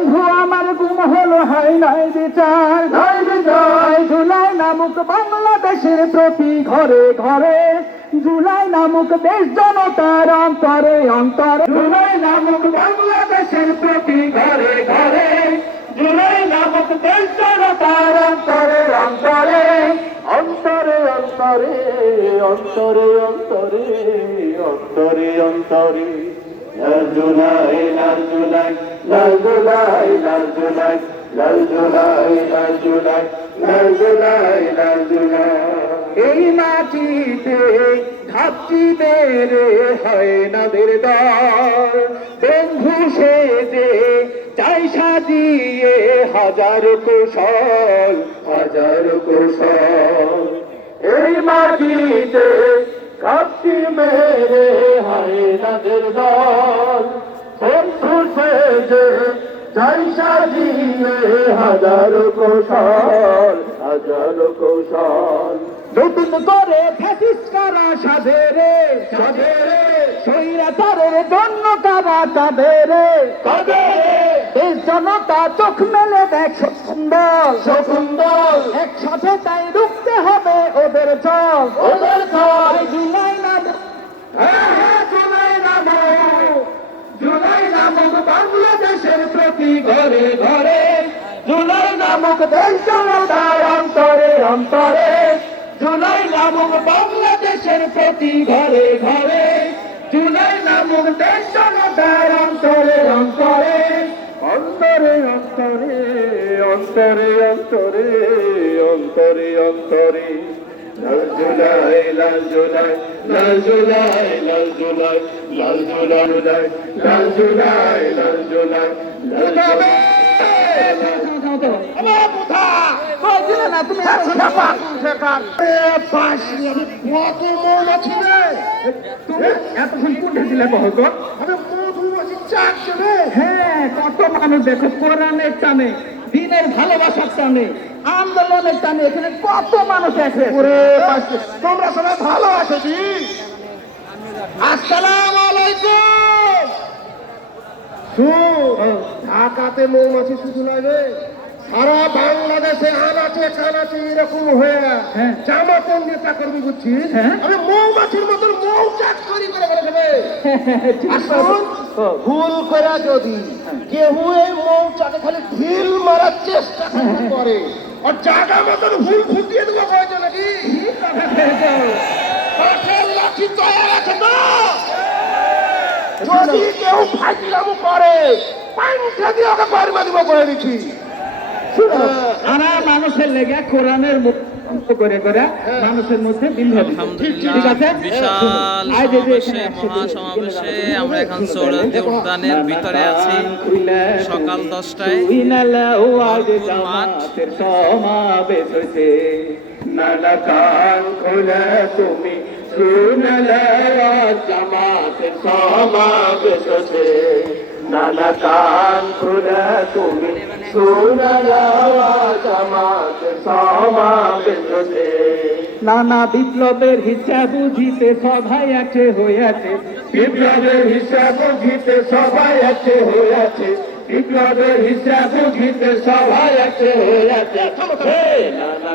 বন্ধু আমার গুম হলো, হাই নাই বিচার, জুলাই নামক বাংলাদেশের প্রতি ঘরে ঘরে, জুলাই নামক দেশ জনতার অন্তরে অন্তরে, জুলাই নামক বাংলাদেশের প্রতি ঘরে ঘরে, জুলাই নামক দেশ জনতার অন্তরে অন্তরে, অন্তরে অন্তরে, অন্তরে অন্তরে, অন্তরে অন্তরে। লাল জুলাই, লাল জুলাই, লাল জুলাই, লাল জুলাই, লাল জুলাই, লাল জুলাই, লাল জুলাই, লাল জুলাই। এই মাটিতে ঘাপটি বেড়ে হয় নাদের দল, বন্ধু সেজে চাই সাজিয়ে হাজার কৌশল, হাজার কৌশল। এই মাটিতে ঘাপটি মেরে হয় নাদের দল, বন্ধু সেজে চাই সাজিয়ে হাজার কৌশল, হাজার কৌশল। নতুন করে ফ্যাসিস্ট কারা সাধে রে, সাধে রে, স্বৈরাচারের জন্য কারা কাঁদে রে, কাঁদে রে। এই জনতা চোখ মেলে দেখ সুন্দর, সুন্দর, একসাথে তাই রুখতে হবে ওদের চল, ওদের চল। জুলাই নামক, জুলাই নামক, জুলাই নামক বাংলাদেশের প্রতি ঘরে ঘরে, জুলাই নামক দেশ জনতার অন্তরে অন্তরে, জুলাই নামক বাংলাদেশের প্রতি ঘরে ঘরে, জুলাই নামক দেশ জনতার অন্তরে অন্তরে, অন্তরে অন্তরে, অন্তরে অন্তরে, অন্তরে অন্তরে। লাল জুলাই, লাল জুলাই, লাল জুলাই, লাল জুলাই, লাল জুলাই, লাল জুলাই, লাল জুলাই, লাল জুলাই। হ্যাঁ, কত মানুষ দেখো কোরআনের টানে, দিনের ভালোবাসার টানে, আন্দোলনের টানে, এখানে কত মানুষ আছে। তোমরা সবাই ভালো আছো জি? আসসালামু আলাইকুম। ঢাকাতে মৌমাছি শুধু লাগে, সারা বাংলাদেশে আনাচে কানাচে এরকম হয়ে জামাতের নেতা কর্মী বুঝছিস, আমি মৌমাছির মতন মৌচাক তৈরি করে ফেলে। ভুল করে যদি কেউ এই মৌচাকে খালি ঢিল মারার চেষ্টা করে, আর জায়গা মতন ভুল ফুটিয়ে দেবো কয়েছে নাকি? লাঠি তৈরি আছে তো, যদি কেউ ফাইলামো করে পাংখা দিয়ে ওকে বাড়ি দিব করে দিচ্ছি। মানুষের লেগে কোরআনের করে করে মানুষের মধ্যে মহাসমাবেশে আমরা এখন সৌরদী উদ্যানের ভিতরে আছি। সকাল 10টায় সমাবেশ হয়েছে। নানা কান খোলা তুমি শুনলে, জামাতের সমাবেশ হয়েছে। নানা কান খোলা তুমি শুনলে, জামাতের সমাবেশ হয়েছে। নানা বিপ্লবের হিসাব বুঝিতে সবাই আছে হইয়াছে, বিপ্লবের হিসাব বুঝিতে সবাই আছে হইয়াছে, বিপ্লবের হিসাব বুঝিতে সবাই আছে হইয়াছে। নানা